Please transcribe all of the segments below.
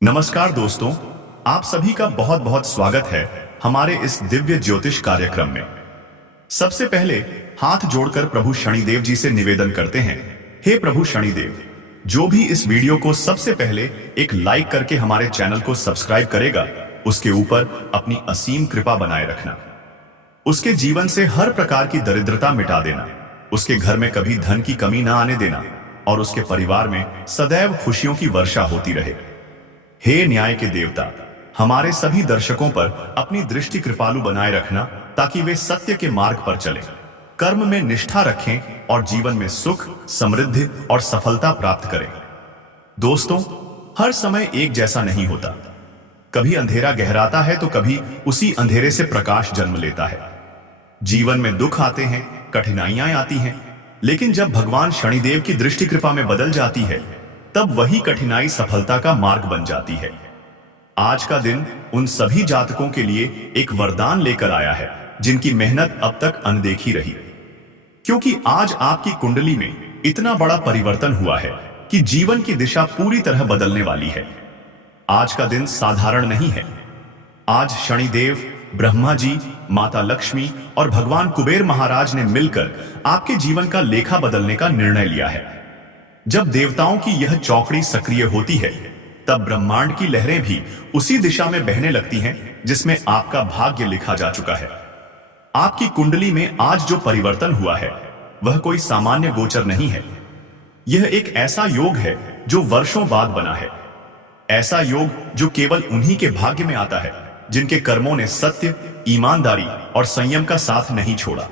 नमस्कार दोस्तों, आप सभी का बहुत बहुत स्वागत है हमारे इस दिव्य ज्योतिष कार्यक्रम में। सबसे पहले हाथ जोड़कर प्रभु शनिदेव जी से निवेदन करते हैं, हे प्रभु शनिदेव, जो भी इस वीडियो को सबसे पहले एक लाइक करके हमारे चैनल को सब्सक्राइब करेगा, उसके ऊपर अपनी असीम कृपा बनाए रखना। उसके जीवन से हर प्रकार की दरिद्रता मिटा देना, उसके घर में कभी धन की कमी ना आने देना और उसके परिवार में सदैव खुशियों की वर्षा होती रहे। हे न्याय के देवता, हमारे सभी दर्शकों पर अपनी दृष्टि कृपालु बनाए रखना ताकि वे सत्य के मार्ग पर चलें, कर्म में निष्ठा रखें और जीवन में सुख, समृद्धि और सफलता प्राप्त करें। दोस्तों, हर समय एक जैसा नहीं होता। कभी अंधेरा गहराता है तो कभी उसी अंधेरे से प्रकाश जन्म लेता है। जीवन में दुख आते हैं, कठिनाइयां आती हैं, लेकिन जब भगवान शनिदेव की दृष्टि कृपा में बदल जाती है, तब वही कठिनाई सफलता का मार्ग बन जाती है। आज का दिन उन सभी जातकों के लिए एक वरदान लेकर आया है जिनकी मेहनत अब तक अनदेखी रही, क्योंकि आज आपकी कुंडली में इतना बड़ा परिवर्तन हुआ है कि जीवन की दिशा पूरी तरह बदलने वाली है। आज का दिन साधारण नहीं है। आज शनिदेव, ब्रह्मा जी, माता लक्ष्मी और भगवान कुबेर महाराज ने मिलकर आपके जीवन का लेखा बदलने का निर्णय लिया है। जब देवताओं की यह चौकड़ी सक्रिय होती है, तब ब्रह्मांड की लहरें भी उसी दिशा में बहने लगती हैं जिसमें आपका भाग्य लिखा जा चुका है। आपकी कुंडली में आज जो परिवर्तन हुआ है, वह कोई सामान्य गोचर नहीं है। यह एक ऐसा योग है जो वर्षों बाद बना है। ऐसा योग जो केवल उन्हीं के भाग्य में आता है जिनके कर्मों ने सत्य, ईमानदारी और संयम का साथ नहीं छोड़ा।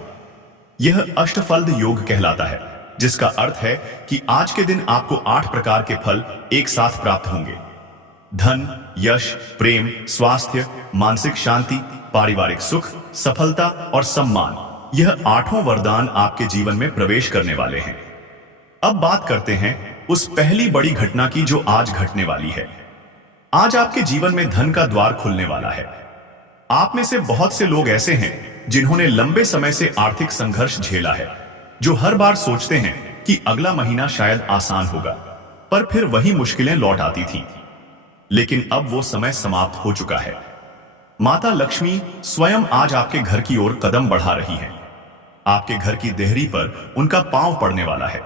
यह अष्टफल्द योग कहलाता है, जिसका अर्थ है कि आज के दिन आपको 8 प्रकार के फल एक साथ प्राप्त होंगे। धन, यश, प्रेम, स्वास्थ्य, मानसिक शांति, पारिवारिक सुख, सफलता और सम्मान, यह 8 वरदान आपके जीवन में प्रवेश करने वाले हैं। अब बात करते हैं उस पहली बड़ी घटना की जो आज घटने वाली है। आज आपके जीवन में धन का द्वार खुलने वाला है। आप में से बहुत से लोग ऐसे हैं जिन्होंने लंबे समय से आर्थिक संघर्ष झेला है, जो हर बार सोचते हैं कि अगला महीना शायद आसान होगा, पर फिर वही मुश्किलें लौट आती थीं। लेकिन अब वो समय समाप्त हो चुका है। माता लक्ष्मी स्वयं आज आपके घर की ओर कदम बढ़ा रही हैं। आपके घर की देहरी पर उनका पांव पड़ने वाला है।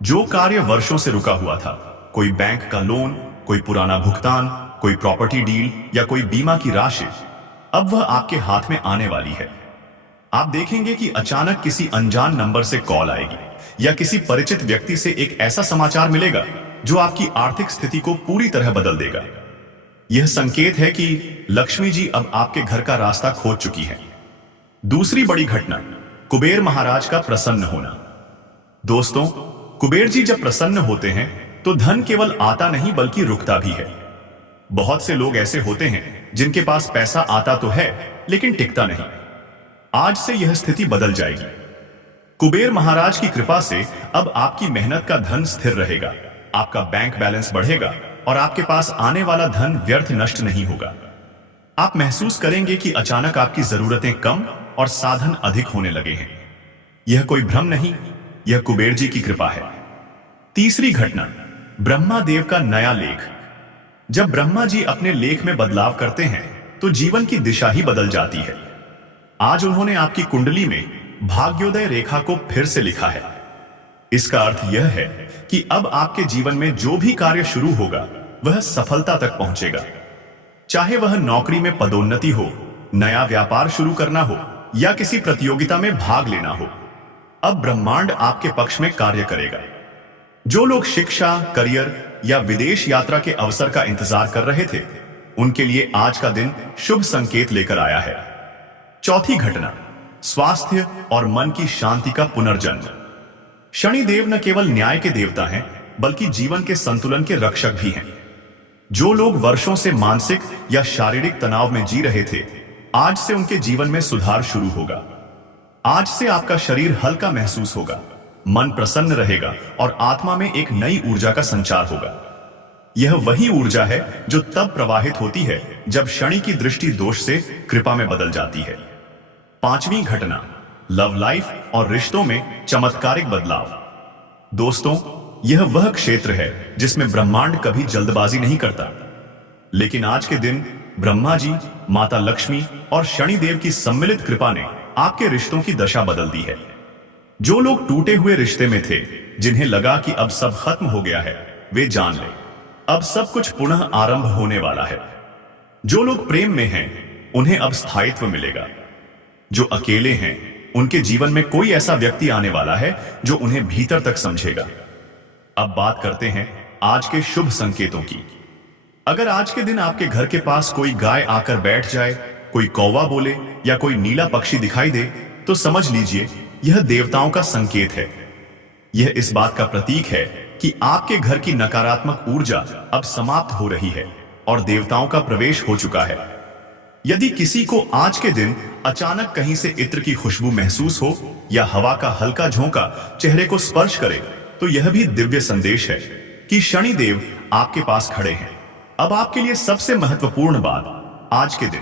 जो कार्य वर्षों से रुका हुआ था, कोई बैंक का लोन, कोई पुराना भुगतान, कोई प्रॉपर्टी डील या कोई बीमा की राशि, अब वह आपके हाथ में आने वाली है। आप देखेंगे कि अचानक किसी अनजान नंबर से कॉल आएगी या किसी परिचित व्यक्ति से एक ऐसा समाचार मिलेगा जो आपकी आर्थिक स्थिति को पूरी तरह बदल देगा। यह संकेत है कि लक्ष्मी जी अब आपके घर का रास्ता खोज चुकी है। दूसरी बड़ी घटना, कुबेर महाराज का प्रसन्न होना। दोस्तों, कुबेर जी जब प्रसन्न होते हैं तो धन केवल आता नहीं बल्कि रुकता भी है। बहुत से लोग ऐसे होते हैं जिनके पास पैसा आता तो है लेकिन टिकता नहीं। आज से यह स्थिति बदल जाएगी। कुबेर महाराज की कृपा से अब आपकी मेहनत का धन स्थिर रहेगा, आपका बैंक बैलेंस बढ़ेगा और आपके पास आने वाला धन व्यर्थ नष्ट नहीं होगा। आप महसूस करेंगे कि अचानक आपकी जरूरतें कम और साधन अधिक होने लगे हैं। यह कोई भ्रम नहीं, यह कुबेर जी की कृपा है। तीसरी घटना, ब्रह्मा देव का नया लेख। जब ब्रह्मा जी अपने लेख में बदलाव करते हैं तो जीवन की दिशा ही बदल जाती है। आज उन्होंने आपकी कुंडली में भाग्योदय रेखा को फिर से लिखा है। इसका अर्थ यह है कि अब आपके जीवन में जो भी कार्य शुरू होगा वह सफलता तक पहुंचेगा। चाहे वह नौकरी में पदोन्नति हो, नया व्यापार शुरू करना हो या किसी प्रतियोगिता में भाग लेना हो, अब ब्रह्मांड आपके पक्ष में कार्य करेगा। जो लोग शिक्षा, करियर या विदेश यात्रा के अवसर का इंतजार कर रहे थे, उनके लिए आज का दिन शुभ संकेत लेकर आया है। चौथी घटना, स्वास्थ्य और मन की शांति का पुनर्जन्म। शनिदेव न केवल न्याय के देवता हैं, बल्कि जीवन के संतुलन के रक्षक भी हैं। जो लोग वर्षों से मानसिक या शारीरिक तनाव में जी रहे थे, आज से उनके जीवन में सुधार शुरू होगा। आज से आपका शरीर हल्का महसूस होगा, मन प्रसन्न रहेगा और आत्मा में एक नई ऊर्जा का संचार होगा। यह वही ऊर्जा है जो तब प्रवाहित होती है जब शनि की दृष्टि दोष से कृपा में बदल जाती है। पांचवी घटना, लव लाइफ और रिश्तों में चमत्कारिक बदलाव। दोस्तों, यह वह क्षेत्र है जिसमें ब्रह्मांड कभी जल्दबाजी नहीं करता। लेकिन आज के दिन ब्रह्मा जी, माता लक्ष्मी और शनिदेव की सम्मिलित कृपा ने आपके रिश्तों की दशा बदल दी है। जो लोग टूटे हुए रिश्ते में थे, जिन्हें लगा कि अब सब खत्म हो गया है, वे जान ले अब सब कुछ पुनः आरंभ होने वाला है। जो लोग प्रेम में हैं, उन्हें अब स्थायित्व मिलेगा। जो अकेले हैं, उनके जीवन में कोई ऐसा व्यक्ति आने वाला है जो उन्हें भीतर तक समझेगा। अब बात करते हैं आज के शुभ संकेतों की। अगर आज के दिन आपके घर के पास कोई गाय आकर बैठ जाए, कोई कौवा बोले या कोई नीला पक्षी दिखाई दे, तो समझ लीजिए यह देवताओं का संकेत है। यह इस बात का प्रतीक है कि आपके घर की नकारात्मक ऊर्जा अब समाप्त हो रही है और देवताओं का प्रवेश हो चुका है। यदि किसी को आज के दिन अचानक कहीं से इत्र की खुशबू महसूस हो या हवा का हल्का झोंका चेहरे को स्पर्श करे, तो यह भी दिव्य संदेश है कि शनिदेव आपके पास खड़े हैं। अब आपके लिए सबसे महत्वपूर्ण बात, आज के दिन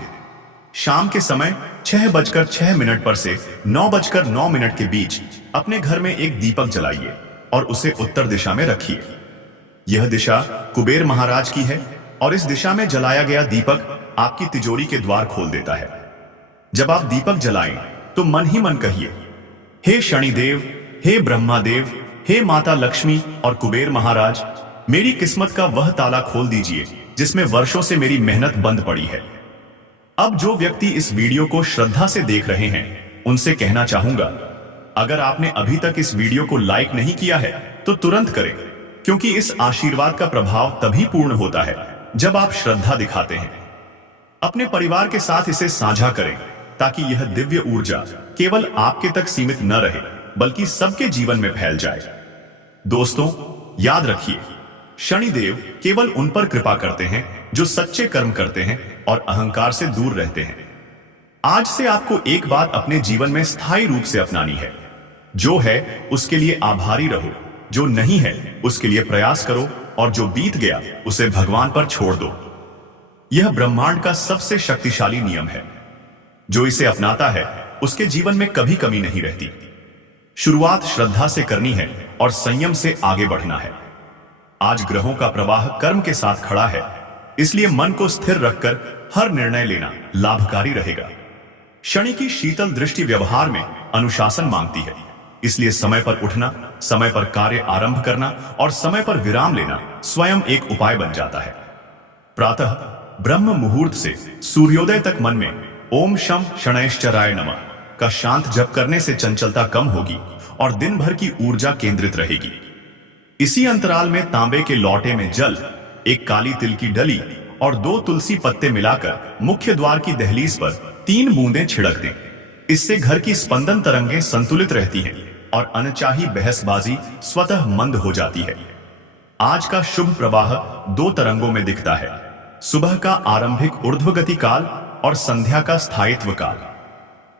शाम के समय 6:06 पर से 9:09 के बीच अपने घर में एक दीपक जलाइए और उसे उत्तर दिशा में रखिए। यह दिशा कुबेर महाराज की है और इस दिशा में जलाया गया दीपक आपकी तिजोरी के द्वार खोल देता है। जब आप दीपक जलाएं तो मन ही मन कहिए, हे शनिदेव, हे ब्रह्मादेव, हे माता लक्ष्मी और कुबेर महाराज, मेरी किस्मत का वह ताला खोल दीजिए जिसमें वर्षों से मेरी मेहनत बंद पड़ी है। अब जो व्यक्ति इस वीडियो को श्रद्धा से देख रहे हैं, उनसे कहना चाहूंगा, अगर आपने अभी तक इस वीडियो को लाइक नहीं किया है तो तुरंत करें, क्योंकि इस आशीर्वाद का प्रभाव तभी पूर्ण होता है जब आप श्रद्धा दिखाते हैं। अपने परिवार के साथ इसे साझा करें ताकि यह दिव्य ऊर्जा केवल आपके तक सीमित न रहे, बल्कि सबके जीवन में फैल जाए। दोस्तों, याद रखिए, शनिदेव केवल उन पर कृपा करते हैं जो सच्चे कर्म करते हैं और अहंकार से दूर रहते हैं। आज से आपको एक बात अपने जीवन में स्थायी रूप से अपनानी है। जो है उसके लिए आभारी रहो, जो नहीं है उसके लिए प्रयास करो और जो बीत गया उसे भगवान पर छोड़ दो। यह ब्रह्मांड का सबसे शक्तिशाली नियम है। जो इसे अपनाता है उसके जीवन में कभी कमी नहीं रहती। शुरुआत श्रद्धा से करनी है और संयम से आगे बढ़ना है। आज ग्रहों का प्रवाह कर्म के साथ खड़ा है, इसलिए मन को स्थिर रखकर हर निर्णय लेना लाभकारी रहेगा। शनि की शीतल दृष्टि व्यवहार में अनुशासन मांगती है, इसलिए समय पर उठना, समय पर कार्य आरंभ करना और समय पर विराम लेना स्वयं एक उपाय बन जाता है। प्रातः ब्रह्म मुहूर्त से सूर्योदय तक मन में ओम शम शनैश्चराय नमः का शांत जप करने से चंचलता कम होगी और दिन भर की ऊर्जा केंद्रित रहेगी। इसी अंतराल में तांबे के लोटे में जल, एक काली तिल की डली और 2 तुलसी पत्ते मिलाकर मुख्य द्वार की दहलीज पर 3 बूंदें छिड़क दें। इससे घर की स्पंदन तरंगें संतुलित रहती हैं और अनचाही बहसबाजी स्वतः मंद हो जाती है। आज का शुभ प्रवाह 2 तरंगों में दिखता है, सुबह का आरंभिक ऊर्ध्वगति काल और संध्या का स्थायित्व काल।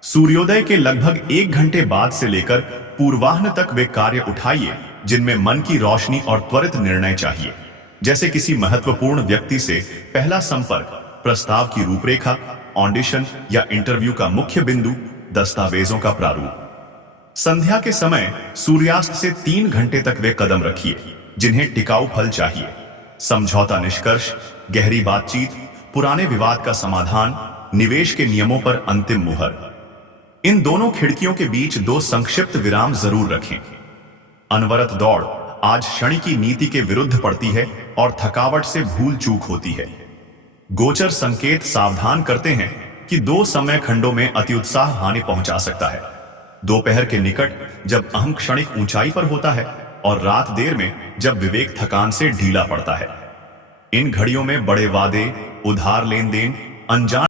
सूर्योदय के लगभग 1 घंटे बाद से लेकर पूर्वाह्न तक वे कार्य उठाइए जिनमें मन की रोशनी और त्वरित निर्णय चाहिए, जैसे किसी महत्वपूर्ण व्यक्ति से पहला संपर्क, प्रस्ताव की रूपरेखा, ऑडिशन या इंटरव्यू का मुख्य बिंदु, दस्तावेजों का प्रारूप। संध्या के समय सूर्यास्त से 3 घंटे तक वे कदम रखिए जिन्हें टिकाऊ फल चाहिए, समझौता निष्कर्ष, गहरी बातचीत, पुराने विवाद का समाधान, निवेश के नियमों पर अंतिम मुहर। इन दोनों खिड़कियों के बीच 2 संक्षिप्त विराम जरूर रखें। अनवरत दौड़ आज शनि की नीति के विरुद्ध पड़ती है और थकावट से भूल चूक होती है। गोचर संकेत सावधान करते हैं कि 2 समय खंडों में अति उत्साह हानि पहुंचा सकता है। दोपहर के निकट जब अहम क्षणिक ऊंचाई पर होता है और रात देर में जब विवेक थकान से ढीला पड़ता है। इन घड़ियों में बड़े वादे, उधार लेन देन, अनजान